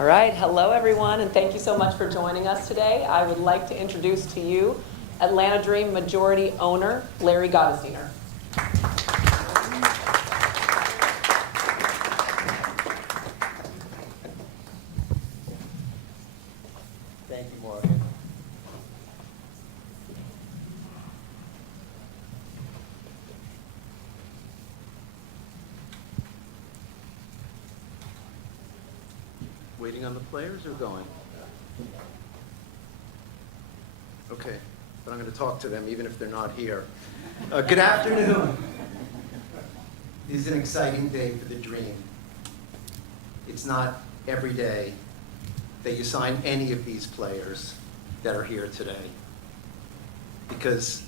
All right, hello everyone, and thank you so much for joining us today. I would like to introduce to you Atlanta Dream majority owner, Larry Gottesdiener. Thank you, Morgan. Waiting on the players or going? Okay, but I'm going to talk to them even if they're not here. Good afternoon. This is an exciting day for the Dream. It's not every day that you sign any of these players that are here today, because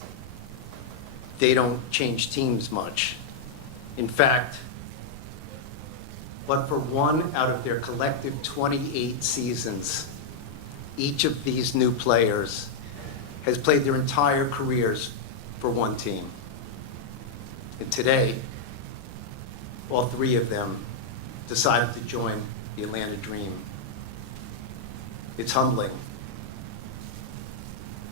they don't change teams much. In fact, but for one out of their collective 28 seasons, each of these new players has played their entire careers for one team. And today, all three of them decided to join the Atlanta Dream. It's humbling.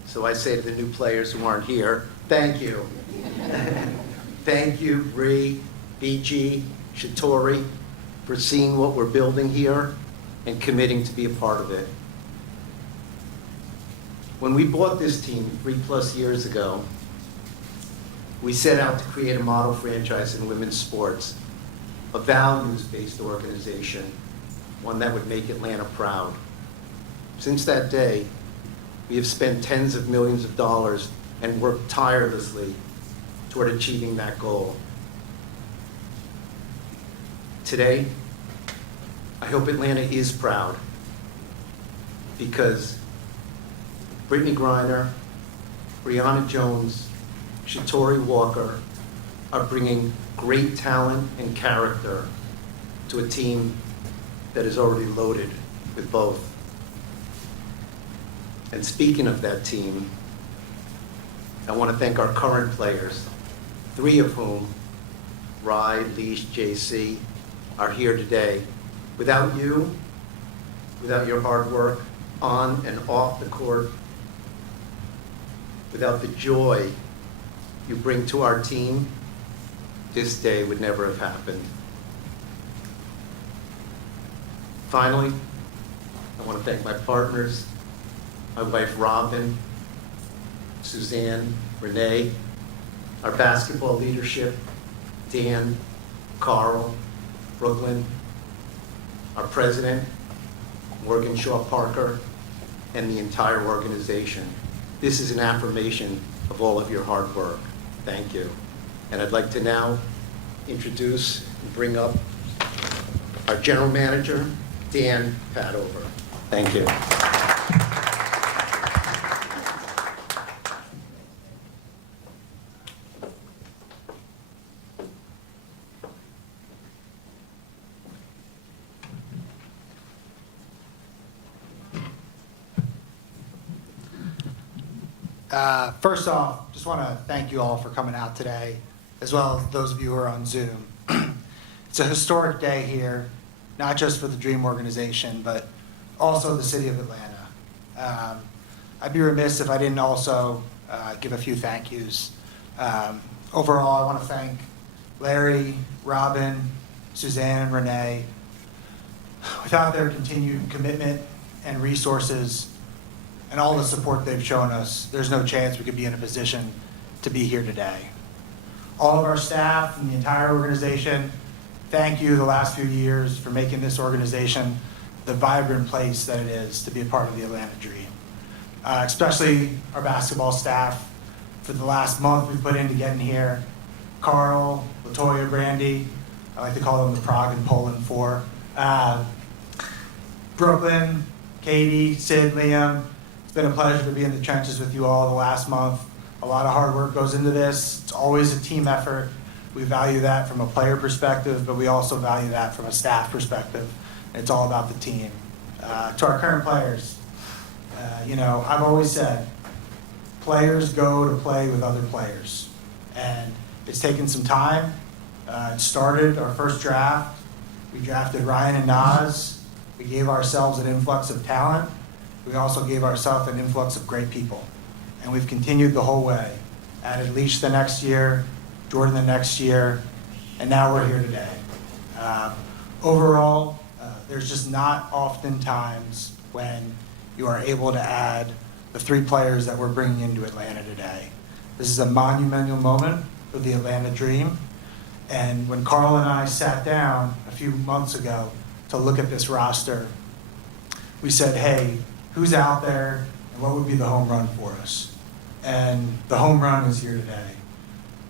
So I say to the new players who aren't here, thank you. Thank you, Bree, BG, Shatori, for seeing what we're building here and committing to be a part of it. When we bought this team 3+ years ago, we set out to create a model franchise in women's sports, a values-based organization, one that would make Atlanta proud. Since that day, we have spent tens of millions of dollars and worked tirelessly toward achieving that goal. Today, I hope Atlanta is proud, because Brittney Griner, Brionna Jones, Shatori Walker are bringing great talent and character to a team that is already loaded with both. And speaking of that team, I want to thank our current players, 3 of whom, Rye, Leash, JC, are here today. Without you, without your hard work on and off the court, without the joy you bring to our team, this day would never have happened. Finally, I want to thank my partners, my wife Robin, Suzanne, Renee, our basketball leadership, Dan, Carl, Brooklyn, our president, Morgan Shaw Parker, and the entire organization. This is an affirmation of all of your hard work. Thank you. And I'd like to now introduce and bring up our general manager, Dan Padover. Thank you. First off, just want to thank you all for coming out today, as well as those of you who are on Zoom. It's a historic day here, not just for the Dream organization, but also the city of Atlanta. I'd be remiss if I didn't also give a few thank yous. Overall, I want to thank Larry, Robin, Suzanne, and Renee. Without their continued commitment and resources, and all the support they've shown us, there's no chance we could be in a position to be here today. All of our staff and the entire organization, thank you the last few years for making this organization the vibrant place that it is to be a part of the Atlanta Dream. Especially our basketball staff, for the last month we've put into getting here. Carl, Latoya, Brandy, I like to call them the Prague and Poland 4. Brooklyn, Katie, Sid, Liam. It's been a pleasure to be in the trenches with you all the last month. A lot of hard work goes into this. It's always a team effort. We value that from a player perspective, but we also value that from a staff perspective. It's all about the team. To our current players, I've always said, players go to play with other players. And it's taken some time. It started our first draft. We drafted Ryan and Naz. We gave ourselves an influx of talent. We also gave ourselves an influx of great people. And we've continued the whole way. Added Leash the next year, Jordan the next year, and now we're here today. Overall, there's just not often times when you are able to add the 3 players that we're bringing into Atlanta today. This is a monumental moment for the Atlanta Dream. And when Carl and I sat down a few months ago to look at this roster, we said, hey, who's out there and what would be the home run for us? And the home run is here today.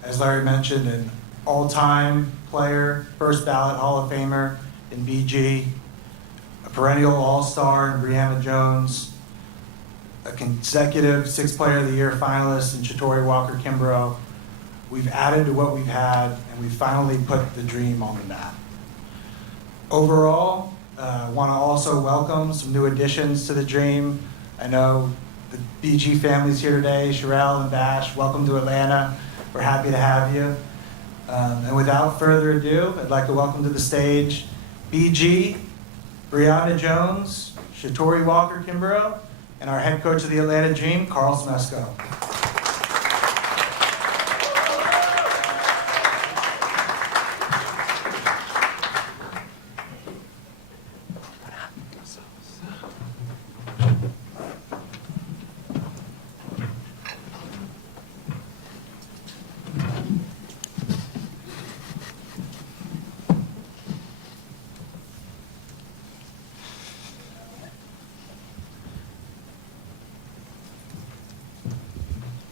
As Larry mentioned, an all-time player, first ballot Hall of Famer in BG, a perennial all-star in Brionna Jones, a consecutive 6th Player of the Year finalist in Shatori Walker-Kimbrough. We've added to what we've had, and we finally put the Dream on the map. Overall, I want to also welcome some new additions to the Dream. I know the BG family's here today, Sherelle and Bash. Welcome to Atlanta. We're happy to have you. And without further ado, I'd like to welcome to the stage BG, Brionna Jones, Shatori Walker-Kimbrough, and our head coach of the Atlanta Dream, Carl Smesko.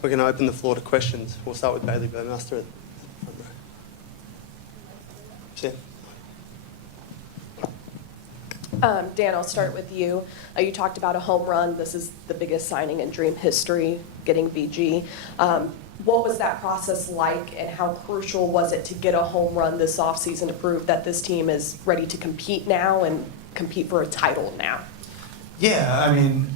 We're going to open the floor to questions. We'll start with Bailey Burmaster. Dan, I'll start with you. You talked about a home run. This is the biggest signing in Dream history, getting VG. What was that process like, and how crucial was it to get a home run this offseason to prove that this team is ready to compete now and compete for a title now? Yeah, I mean,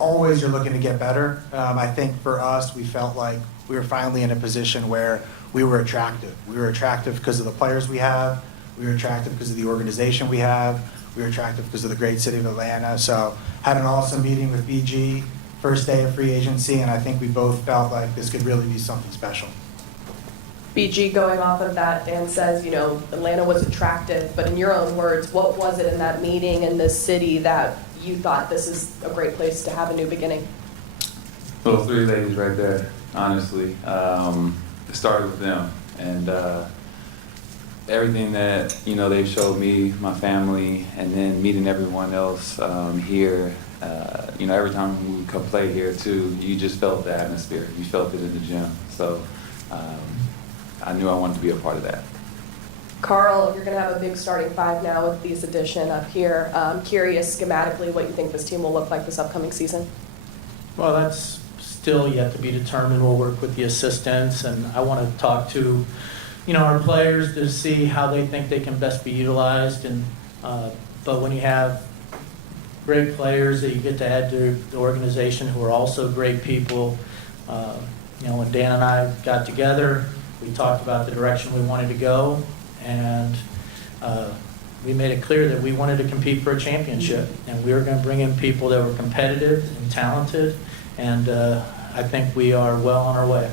always you're looking to get better. I think for us, we felt like we were finally in a position where we were attractive. We were attractive because of the players we have. We were attractive because of the organization we have. We were attractive because of the great city of Atlanta. So had an awesome meeting with BG, first day of free agency, and I think we both felt like this could really be something special. BG, going off of that, Dan says, Atlanta was attractive, but in your own words, what was it in that meeting in this city that you thought this is a great place to have a new beginning? Those 3 ladies right there, honestly. It started with them. And everything that, they've showed me, my family, and then meeting everyone else here, every time we would come play here too, you just felt the atmosphere. You felt it in the gym. So I knew I wanted to be a part of that. Carl, you're going to have a big starting 5 now with these addition up here. I'm curious schematically what you think this team will look like this upcoming season. Well, that's still yet to be determined. We'll work with the assistants, and I want to talk to, our players to see how they think they can best be utilized. And but when you have great players that you get to add to the organization who are also great people, when Dan and I got together, we talked about the direction we wanted to go. And we made it clear that we wanted to compete for a championship, and we were going to bring in people that were competitive and talented, and I think we are well on our way.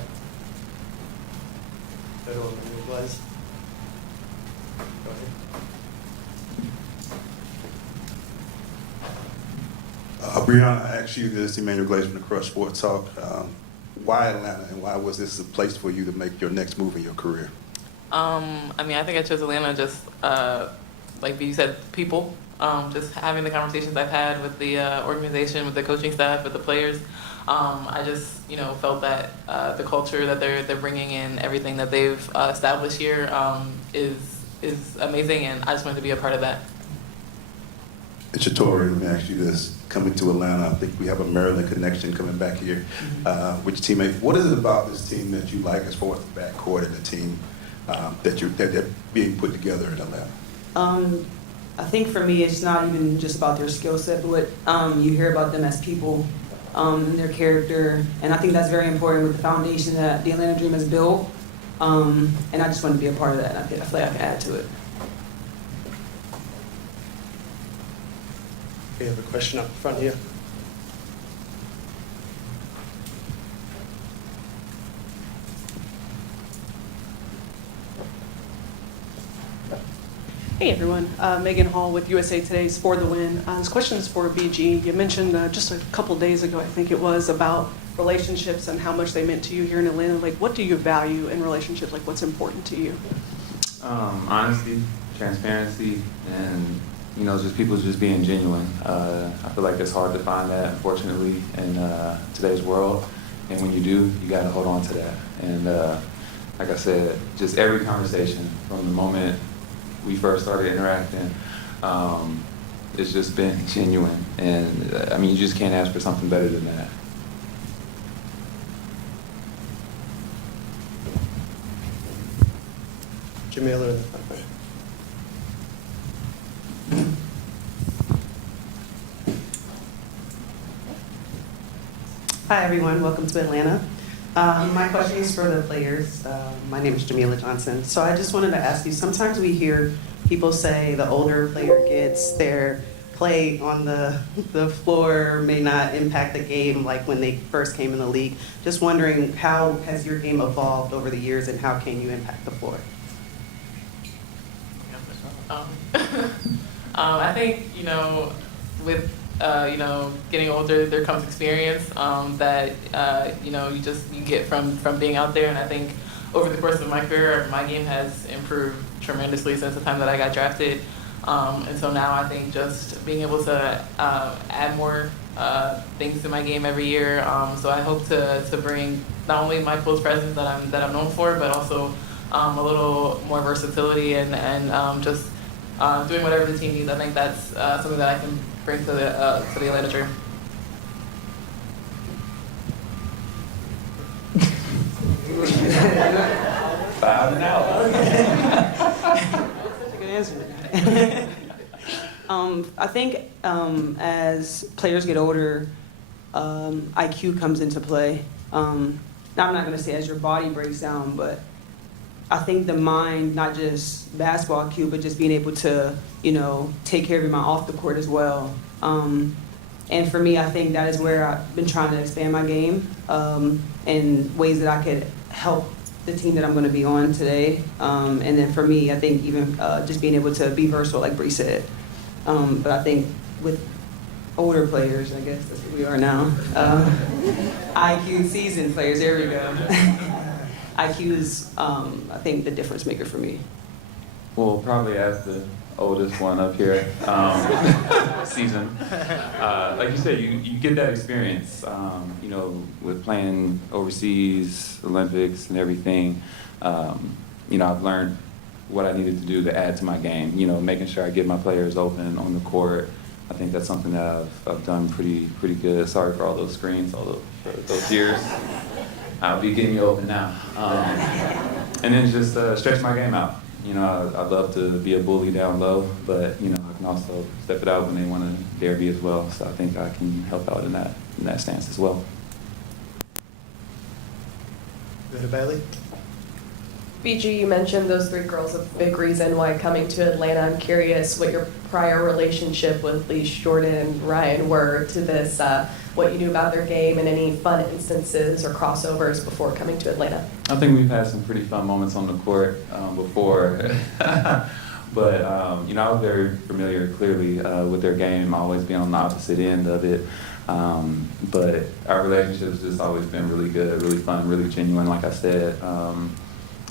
Brionna, I asked you this, Emmanuel Glaze from the Crush Sports Talk. Why Atlanta, and why was this a place for you to make your next move in your career? I think I chose Atlanta just, like you said, people. Just having the conversations I've had with the organization, with the coaching staff, with the players. I just, felt that the culture that they're bringing in, everything that they've established here, is amazing, and I just wanted to be a part of that. Shatori, let me ask you this. Coming to Atlanta, I think we have a Maryland connection coming back here. With your teammate, what is it about this team that you like as far as the backcourt and the team that they're being put together in Atlanta? I think for me, it's not even just about their skill set, but you hear about them as people and their character, and I think that's very important with the foundation that the Atlanta Dream has built. And I just want to be a part of that. I feel like I can add to it. We have a question up front here. Hey everyone, Megan Hall with USA Today's For the Win. This question is for BG. You mentioned just a couple days ago, I think it was, about relationships and how much they meant to you here in Atlanta. Like, what do you value in relationships? Like, what's important to you? Honesty, transparency, and just people just being genuine. I feel like it's hard to find that, unfortunately, in today's world. And when you do, you got to hold on to that. And like I said, just every conversation from the moment we first started interacting, it's just been genuine. And I mean, you just can't ask for something better than that. Jamila in the front row. Hi, everyone. Welcome to Atlanta. My question is for the players. My name is Jamila Johnson. So I just wanted to ask you, sometimes we hear people say the older player gets, their play on the floor may not impact the game like when they first came in the league. Just wondering, how has your game evolved over the years and how can you impact the floor? I think, with getting older, there comes experience that you get from being out there. And I think over the course of my career, my game has improved tremendously since the time that I got drafted. And so now I think just being able to add more things to my game every year. So I hope to bring not only my close presence that I'm known for, but also a little more versatility and just doing whatever the team needs. I think that's something that I can bring to the Atlanta Dream. Five and out. That's such a good answer. I think as players get older, IQ comes into play. Now, I'm not going to say as your body breaks down, but I think the mind, not just basketball IQ, but just being able to, take care of your mind off the court as well. And for me, I think that is where I've been trying to expand my game in ways that I could help the team that I'm going to be on today. And then for me, I think even just being able to be versatile, like Bree said. But I think with older players, I guess that's what we are now. IQ seasoned players, there we go. IQ is, I think, the difference maker for me. Well, probably as the oldest one up here, season. Like you said, you get that experience, with playing overseas, Olympics and everything. I've learned what I needed to do to add to my game, making sure I get my players open on the court. I think that's something that I've done pretty good. Sorry for all those screens, for those years. I'll be getting you open now. And then just stretch my game out. I love to be a bully down low, but I can also step it out when they want to dare be as well. So I think I can help out in that stance as well. Go to Bailey. BG, you mentioned those three girls, a big reason why coming to Atlanta. I'm curious what your prior relationship with Leash, Jordan, and Ryan were to this, what you knew about their game and any fun instances or crossovers before coming to Atlanta. I think we've had some pretty fun moments on the court before. But, I was very familiar, clearly, with their game, always being on the opposite end of it. But our relationship's just always been really good, really fun, really genuine, like I said.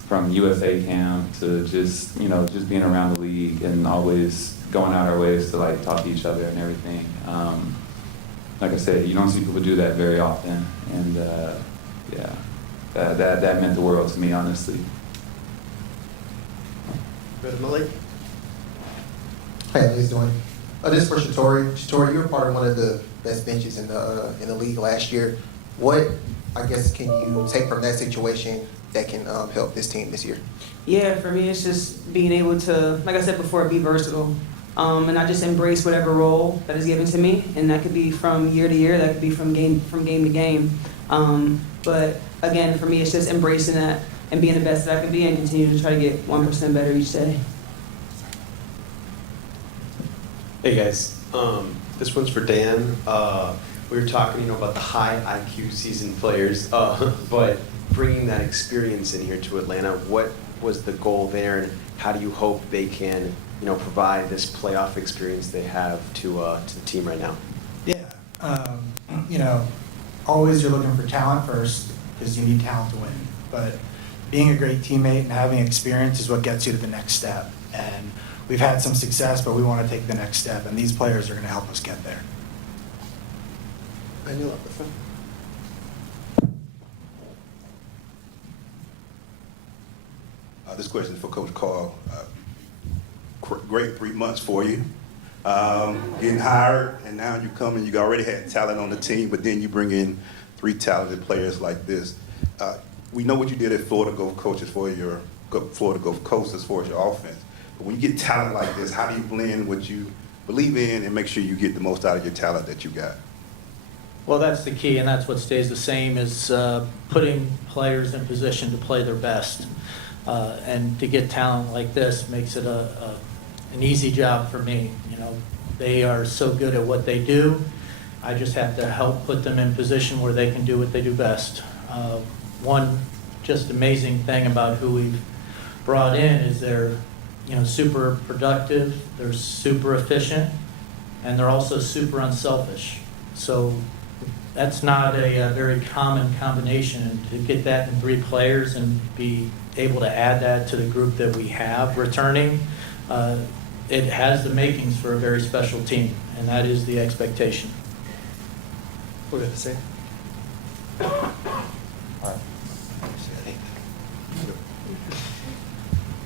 From USA camp to just being around the league and always going out our ways to talk to each other and everything. Like I said, you don't see people do that very often, and that meant the world to me, honestly. Go to Malik. Hey, how you doing? This is for Shatori. Shatori, you were part of one of the best benches in the league last year. What, I guess, can you take from that situation that can help this team this year? Yeah, for me, it's just being able to, like I said before, be versatile. And I just embrace whatever role that is given to me. And that could be from year to year, that could be from game to game. But again, for me, it's just embracing that and being the best that I can be and continue to try to get 1% better each day. Hey guys, This one's for Dan. We were talking, about the high IQ seasoned players, but bringing that experience in here to Atlanta, what was the goal there, and how do you hope they can, provide this playoff experience they have to the team right now? Yeah, always you're looking for talent first because you need talent to win. But being a great teammate and having experience is what gets you to the next step. And we've had some success, but we want to take the next step, and these players are going to help us get there. I knew up the front. This question is for Coach Carl. Great 3 months for you. Getting hired, and now you come and you already had talent on the team, but then you bring in 3 talented players like this. We know what you did at Florida Gulf Coast as far as your offense. But when you get talent like this, how do you blend what you believe in and make sure you get the most out of your talent that you got? Well, that's the key, and that's what stays the same, is putting players in position to play their best. And to get talent like this makes it an easy job for me. They are so good at what they do. I just have to help put them in position where they can do what they do best. One just amazing thing about who we've brought in is they're super productive, they're super efficient, and they're also super unselfish. So that's not a very common combination. To get that in 3 players and be able to add that to the group that we have returning, it has the makings for a very special team, and that is the expectation. What do you have to say?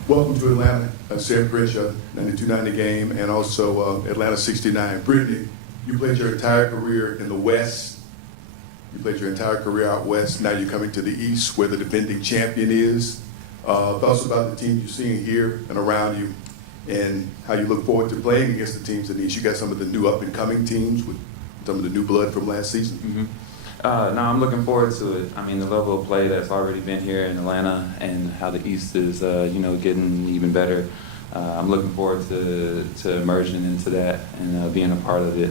Welcome to Atlanta. Sam Crenshaw, 92-90 game, and also Atlanta 69. Brittney, you played your entire career in the West. You played your entire career out West. Now you're coming to the East, where the defending champion is. Thoughts about the teams you're seeing here and around you, and how you look forward to playing against the teams in the East. You got some of the new up-and-coming teams with some of the new blood from last season. Mm-hmm. No, I'm looking forward to it. I mean, the level of play that's already been here in Atlanta and how the East is, getting even better. I'm looking forward to emerging into that and being a part of it.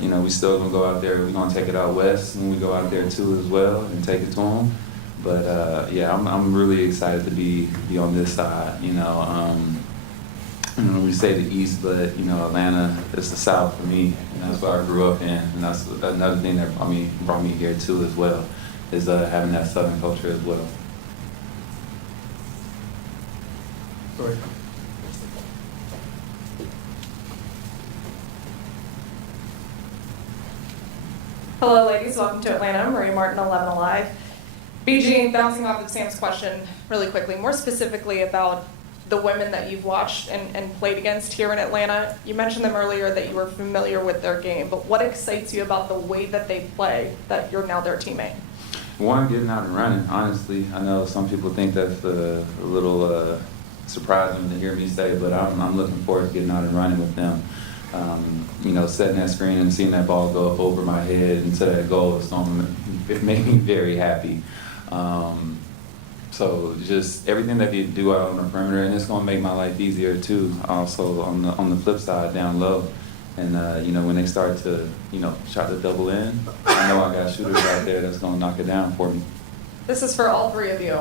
We still gonna go out there. We're gonna take it out West, and we go out there too as well and take it to them. But I'm really excited to be on this side. We say the East, but Atlanta is the South for me, and that's where I grew up in, and that's another thing that brought me here too as well, is having that Southern culture as well. Sorry. Hello, ladies. Welcome to Atlanta. Maria Martin, 11 Alive. BG, bouncing off of Sam's question really quickly, more specifically about the women that you've watched and played against here in Atlanta. You mentioned them earlier that you were familiar with their game, but what excites you about the way that they play that you're now their teammate? One, getting out and running, honestly. I know some people think that's a little surprising to hear me say, but I'm looking forward to getting out and running with them. Setting that screen and seeing that ball go up over my head into that goal is going to make me very happy. So just everything that you do out on the perimeter, and it's going to make my life easier too. Also on the flip side, down low, and when they start to try to double in, I know I got shooters out there that's going to knock it down for me. This is for all 3 of you.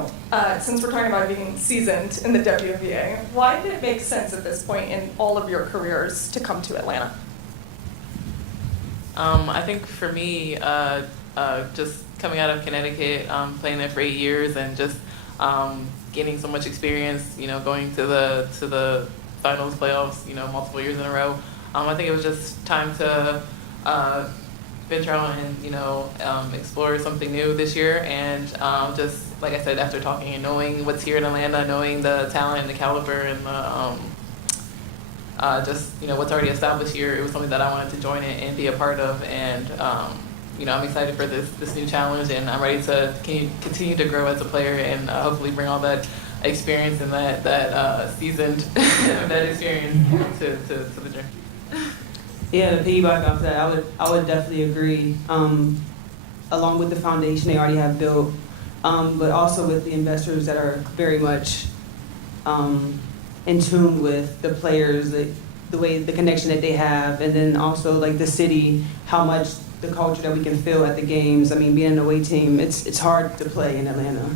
Since we're talking about being seasoned in the WNBA, why did it make sense at this point in all of your careers to come to Atlanta? I think for me, just coming out of Connecticut, playing there for 8 years, and just gaining so much experience, going to the finals, playoffs, multiple years in a row. I think it was just time to venture out and explore something new this year, and just like I said, after talking and knowing what's here in Atlanta, knowing the talent and the caliber and the what's already established here, it was something that I wanted to join it and be a part of, and I'm excited for this new challenge, and I'm ready to continue to grow as a player and hopefully bring all that experience and that seasoned that experience to the gym. Yeah, to piggyback off that, I would definitely agree. Along with the foundation they already have built, but also with the investors that are very much in tune with the players that the way, the connection that they have, and then also like the city, how much the culture that we can feel at the games. I mean, being an away team, it's hard to play in Atlanta.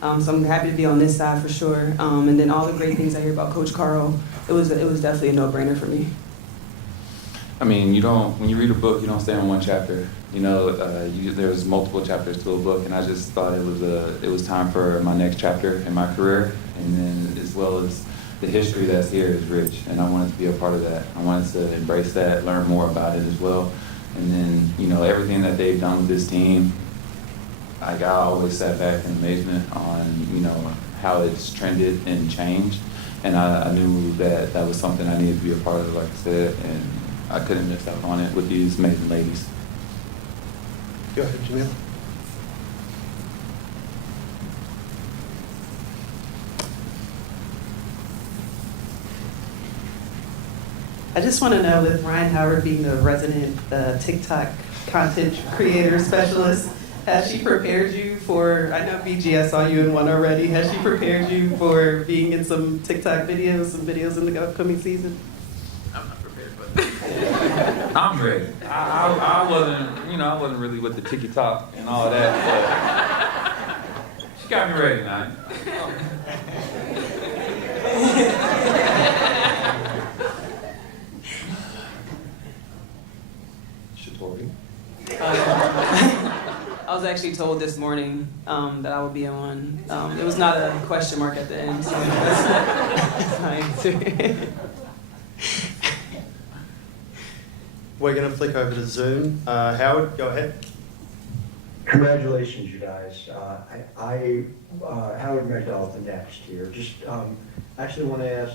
So I'm happy to be on this side for sure. And then all the great things I hear about Coach Carl, it was definitely a no-brainer for me. I mean, when you read a book, you don't stay on one chapter. There's multiple chapters to a book, and I just thought it was time for my next chapter in my career, and then as well as the history that's here is rich, and I wanted to be a part of that. I wanted to embrace that, learn more about it as well, and then everything that they've done with this team. I always sat back in amazement on how it's trended and changed, and I knew that was something I needed to be a part of, like I said, and I couldn't miss out on it with these amazing ladies. Go ahead, Jamila. I just want to know, with Ryan Howard being the resident TikTok content creator specialist, has she prepared you for, I know BG, I saw you in one already, has she prepared you for being in some TikTok videos, some videos in the upcoming season? I'm not prepared, but I'm ready. I wasn't really with the TikTok and all that, but she got me ready now. Shatori. I was actually told this morning that I would be on. It was not a question mark at the end, so that's my answer. We're going to flick over to Zoom. Howard, go ahead. Congratulations, you guys. Howard McDowell, the next here. Just actually want to ask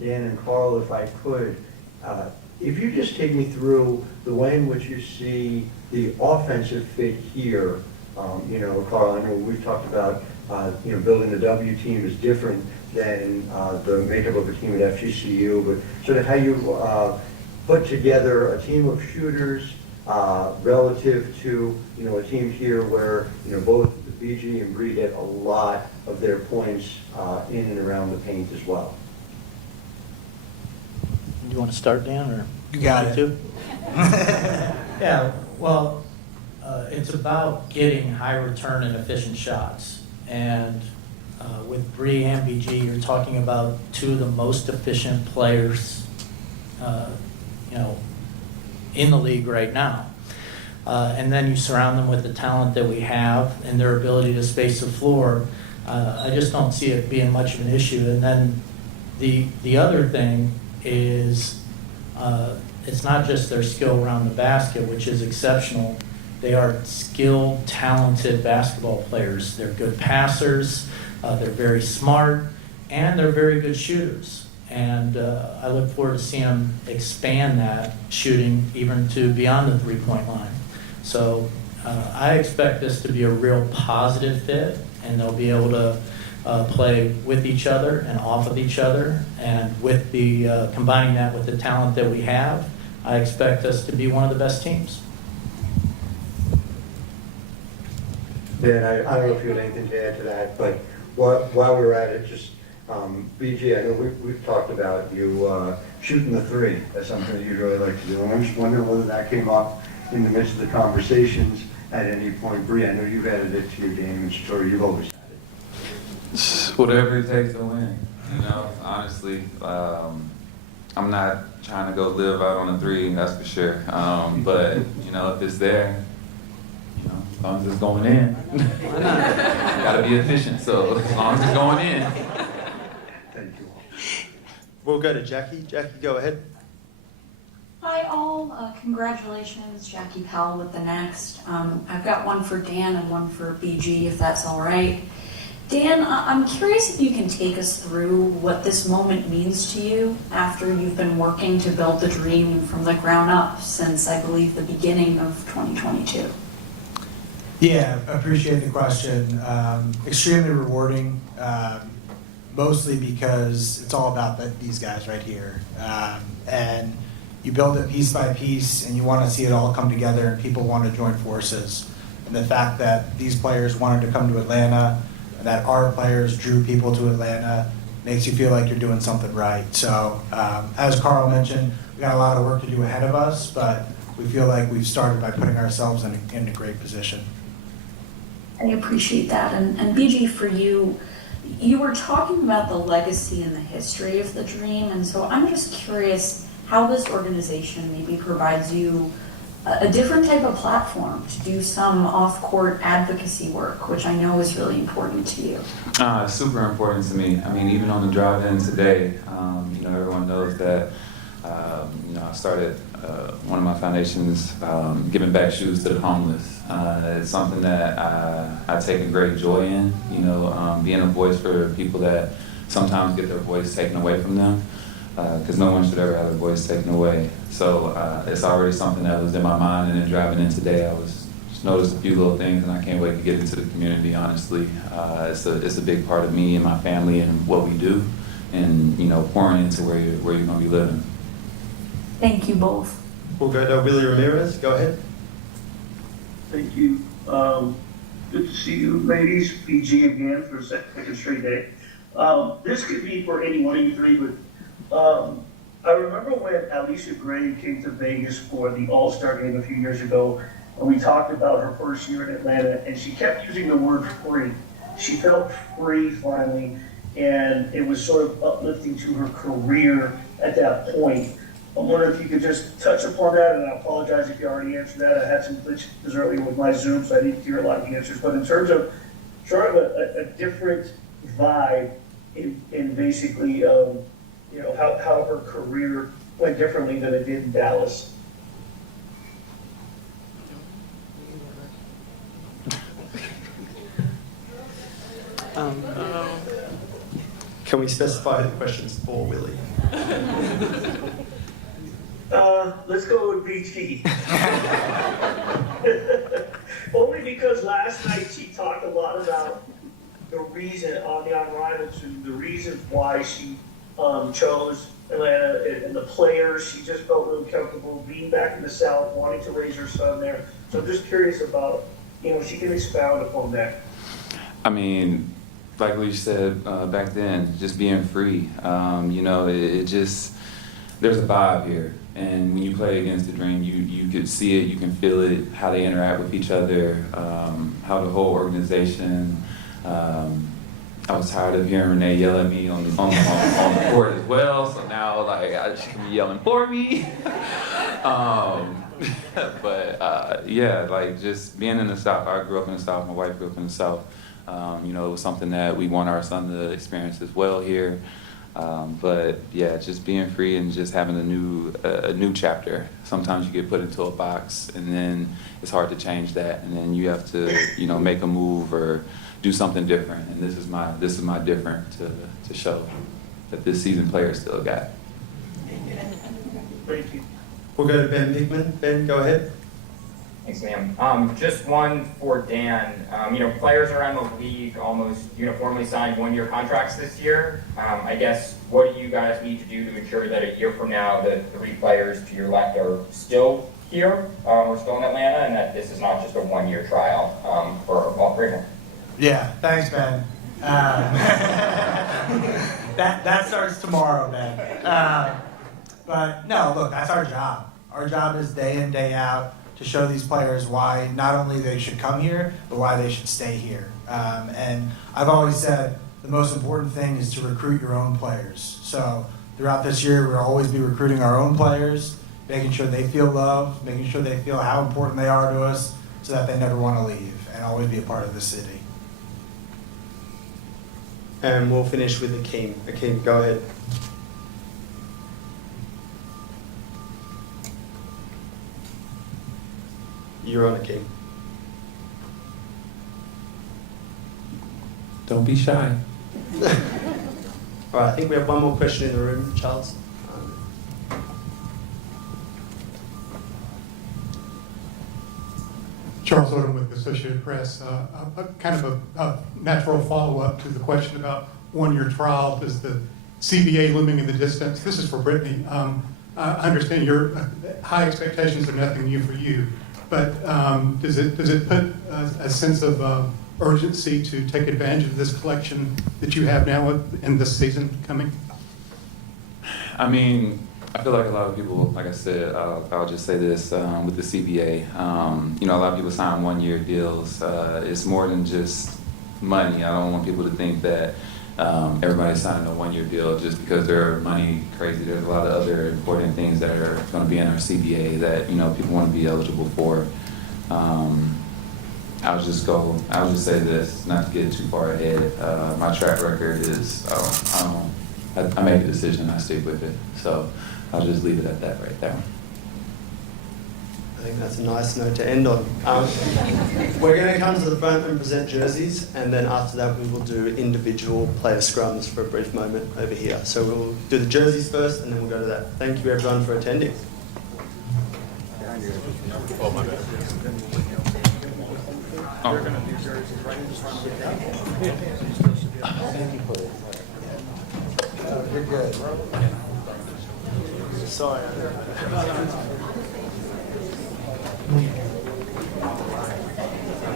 Dan and Carl, if I could, if you just take me through the way in which you see the offensive fit here. Carl, I know we've talked about building the W team is different than the makeup of a team at FGCU, but sort of how you put together a team of shooters relative to a team here where both BG and Bree get a lot of their points in and around the paint as well. Do you want to start, Dan, or You got it. too? Yeah, well, it's about getting high return and efficient shots. And with Bree and BG, you're talking about two of the most efficient players, in the league right now. And then you surround them with the talent that we have and their ability to space the floor. I just don't see it being much of an issue. And then the other thing is it's not just their skill around the basket, which is exceptional. They are skilled, talented basketball players. They're good passers, they're very smart, and they're very good shooters. And I look forward to seeing them expand that shooting even to beyond the three-point line. So I expect this to be a real positive fit, and they'll be able to play with each other and off of each other. And with the combining that with the talent that we have, I expect us to be one of the best teams. Dan, I don't know if you had anything to add to that, but while we're at it, just BG, I know we've talked about you shooting the three. That's something that you'd really like to do. And I'm just wondering whether that came up in the midst of the conversations at any point. Bree, I know you've added it to your game, and Shatori, you've always had it. Whatever it takes to win. Honestly, I'm not trying to go live out on a three, that's for sure. But if it's there, as long as it's going in, gotta be efficient. So as long as it's going in. Thank you. We'll go to Jackie. Jackie, go ahead. Hi all, congratulations, Jackie Powell with the Next. I've got one for Dan and one for BG, if that's all right. Dan, I'm curious if you can take us through what this moment means to you after you've been working to build the dream from the ground up since, I believe, the beginning of 2022. Yeah, I appreciate the question. Extremely rewarding, mostly because it's all about these guys right here. And you build it piece by piece, and you want to see it all come together, and people want to join forces. And the fact that these players wanted to come to Atlanta, and that our players drew people to Atlanta, makes you feel like you're doing something right. So as Carl mentioned, we got a lot of work to do ahead of us, but we feel like we've started by putting ourselves in a great position. I appreciate that. And BG, for you, you were talking about the legacy and the history of the Dream, and so I'm just curious how this organization maybe provides you a different type of platform to do some off-court advocacy work, which I know is really important to you. It's super important to me. I mean, even on the drive-in today, everyone knows that, I started one of my foundations giving back shoes to the homeless. It's something that I take a great joy in, being a voice for people that sometimes get their voice taken away from them, because no one should ever have their voice taken away. So it's already something that was in my mind, and then driving in today, I just noticed a few little things, and I can't wait to get into the community, honestly. It's a big part of me and my family and what we do, and, pouring into where you're going to be living. Thank you both. We'll go to Willie Ramirez. Go ahead. Thank you. Good to see you, ladies. BG again for a second straight day. This could be for any one of you three, but I remember when Alicia Gray came to Vegas for the All-Star game a few years ago, and we talked about her first year in Atlanta, and she kept using the word free. She felt free finally, and it was sort of uplifting to her career at that point. I'm wondering if you could just touch upon that, and I apologize if you already answered that. I had some glitches earlier with my Zoom, so I didn't hear a lot of the answers. But in terms of sort of a different vibe in basically, how her career went differently than it did in Dallas. Can we specify the questions for Willie? Let's go with BG. Only because last night she talked a lot about the reason on the Unrivaled, the reasons why she chose Atlanta and the players. She just felt really comfortable being back in the South, wanting to raise her son there. So I'm just curious about, if she can expound upon that. I mean, like we said back then, just being free. It just, there's a vibe here. And when you play against the Dream, you could see it, you can feel it, how they interact with each other, how the whole organization. I was tired of hearing Renee yell at me on the court as well, so now she can be yelling for me. Just being in the South, I grew up in the South, my wife grew up in the South. It was something that we want our son to experience as well here. Just being free and just having a new chapter. Sometimes you get put into a box, and then it's hard to change that, and then you have to, make a move or do something different. And this is my different to show that this seasoned player still got. Thank you. We'll go to Ben Hickman. Ben, go ahead. Thanks, ma'am. Just one for Dan. Players around the league almost uniformly signed one-year contracts this year. I guess, what do you guys need to do to ensure that a year from now the three players to your left are still here, or still in Atlanta, and that this is not just a one-year trial for Walker-Kimbrough? Yeah, thanks, Ben. That starts tomorrow, Ben. But no, look, that's our job. Our job is day in, day out to show these players why not only they should come here, but why they should stay here. And I've always said the most important thing is to recruit your own players. So throughout this year, we'll always be recruiting our own players, making sure they feel loved, making sure they feel how important they are to us so that they never want to leave and always be a part of the city. And we'll finish with Akeem. Akeem, go ahead. You're on, Akeem. Don't be shy. All right, I think we have one more question in the room, Charles. Charles Odom with the Associated Press. Kind of a natural follow-up to the question about one-year trial. Does the CBA looming in the distance? This is for Brittney. I understand your high expectations are nothing new for you, but does it put a sense of urgency to take advantage of this collection that you have now in this season coming? I mean, I feel like a lot of people, like I said, I'll just say this with the CBA. You know, a lot of people sign one-year deals. It's more than just money. I don't want people to think that everybody's signing a one-year deal just because they're money crazy. There's a lot of other important things that are going to be in our CBA that, you know, people want to be eligible for. I'll just say this, not to get too far ahead. My track record is, I made a decision, I stick with it. So I'll just leave it at that right there. I think that's a nice note to end on. We're going to come to the front and present jerseys, and then after that we will do individual player scrums for a brief moment over here. So we'll do the jerseys first, and then we'll go to that. Thank you everyone for attending. Oh, my bad. They're going to do jerseys right in front of the You're good. Sorry.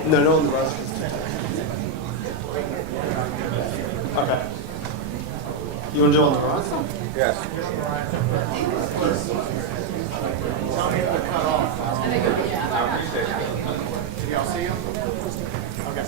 No on the roster. Okay. You want to do on the roster? Yes. Did y'all see him? Okay.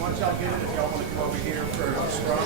Once y'all get it, if y'all want to come over here for a scrum,